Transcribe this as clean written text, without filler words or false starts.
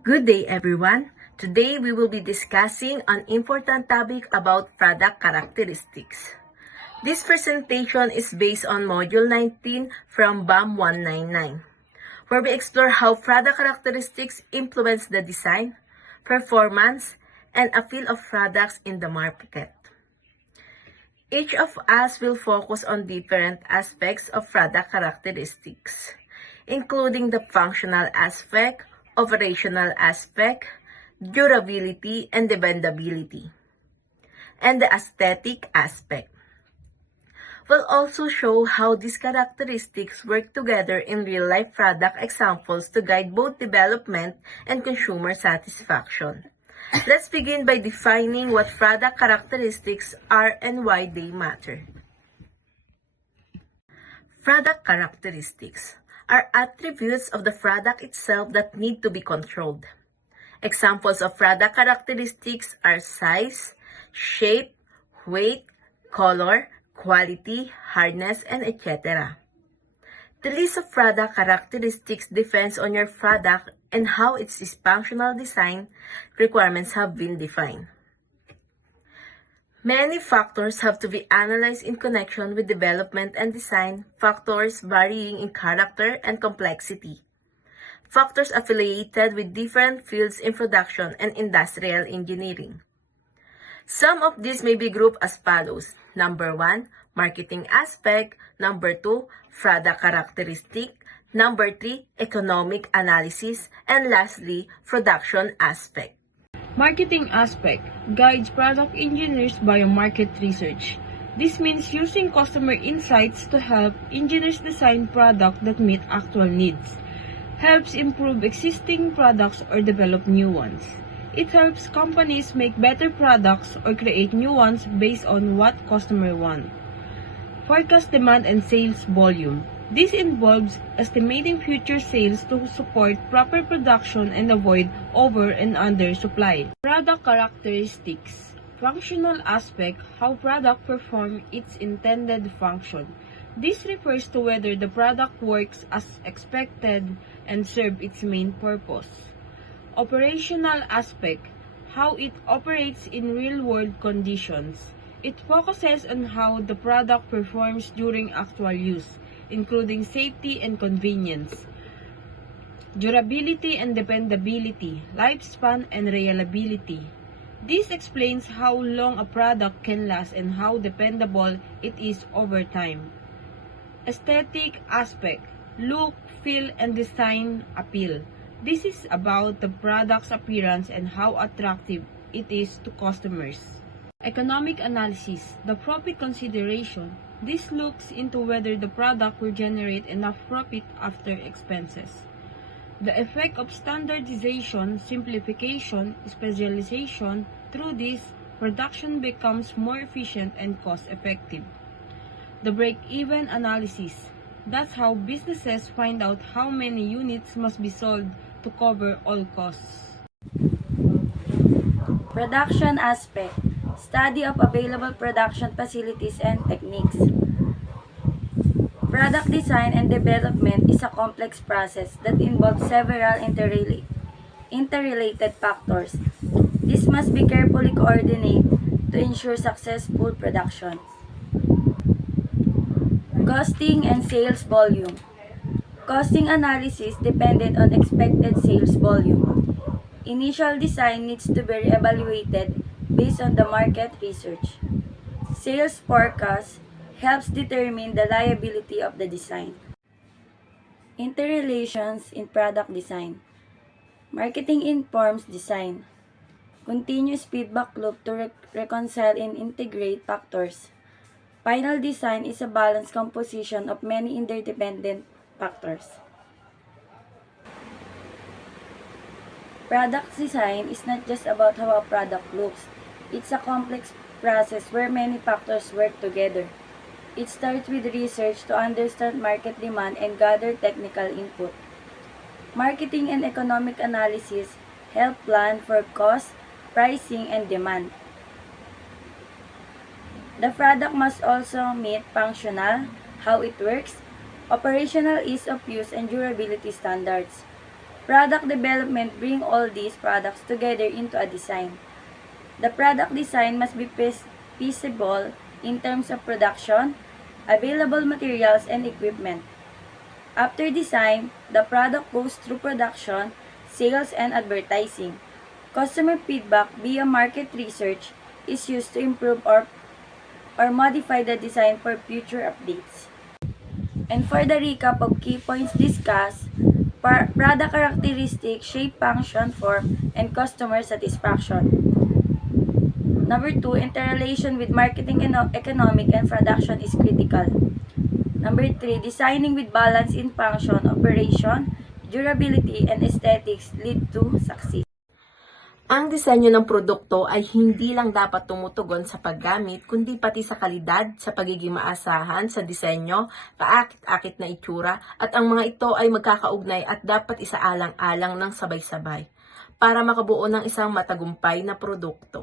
Good day, everyone. Today, we will be discussing an important topic about product characteristics. This presentation is based on Module 19 from BAM 199, where we explore how product characteristics influence the design, performance, and appeal of products in the market. Each of us will focus on different aspects of product characteristics, including the functional aspect, operational aspect, durability and dependability, and the aesthetic aspect. We'll also show how these characteristics work together in real-life product examples to guide both development and consumer satisfaction. Let's begin by defining what product characteristics are and why they matter. Product characteristics are attributes of the product itself that need to be controlled. Examples of product characteristics are size, shape, weight, color, quality, hardness, and etc. The list of product characteristics depends on your product and how its functional design requirements have been defined. Many factors have to be analyzed in connection with development and design, factors varying in character and complexity. Factors affiliated with different fields in production and industrial engineering. Some of these may be grouped as follows. Number 1, marketing aspect. Number 2, product characteristic. Number 3, economic analysis. And lastly, production aspect. Marketing aspect guides product engineers by market research. This means using customer insights to help engineers design products that meet actual needs. Helps improve existing products or develop new ones. It helps companies make better products or create new ones based on what customers want. Forecast demand and sales volume. This involves estimating future sales to support proper production and avoid over and under supply. Product characteristics. Functional aspect, how product performs its intended function. This refers to whether the product works as expected and serves its main purpose. Operational aspect, how it operates in real-world conditions. It focuses on how the product performs during actual use, including safety and convenience. Durability and dependability, lifespan and reliability. This explains how long a product can last and how dependable it is over time. Aesthetic aspect, look, feel, and design appeal. This is about the product's appearance and how attractive it is to customers. Economic analysis, the profit consideration. This looks into whether the product will generate enough profit after expenses. The effect of standardization, simplification, specialization. Through this, production becomes more efficient and cost-effective. The break-even analysis. That's how businesses find out how many units must be sold to cover all costs. Production aspect, study of available production facilities and techniques. Product design and development is a complex process that involves several interrelated factors. This must be carefully coordinated to ensure successful production. Costing and sales volume. Costing analysis dependent on expected sales volume. Initial design needs to be reevaluated based on the market research. Sales forecast helps determine the liability of the design. Interrelations in product design. Marketing informs design. Continuous feedback loop to reconcile and integrate factors. Final design is a balanced composition of many interdependent factors. Product design is not just about how a product looks. It's a complex process where many factors work together. It starts with research to understand market demand and gather technical input. Marketing and economic analysis help plan for cost, pricing, and demand. The product must also meet functional, how it works, operational ease of use, and durability standards. Product development brings all these products together into a design. The product design must be feasible in terms of production, available materials, and equipment. After design, the product goes through production, sales, and advertising. Customer feedback via market research is used to improve or modify the design for future updates. And for the recap of key points discussed, product characteristics, shape, function, form, and customer satisfaction. Number 2, interrelation with marketing, economic, and production is critical. Number 3, designing with balance in function, operation, durability, and aesthetics lead to success. Ang disenyo ng produkto ay hindi lang dapat tumutugon sa paggamit, kundi pati sa kalidad, sa pagiging maasahan, sa disenyo, kaakit-akit na itsura, at ang mga ito ay magkakaugnay at dapat isaalang-alang ng sabay-sabay para makabuo ng isang matagumpay na produkto.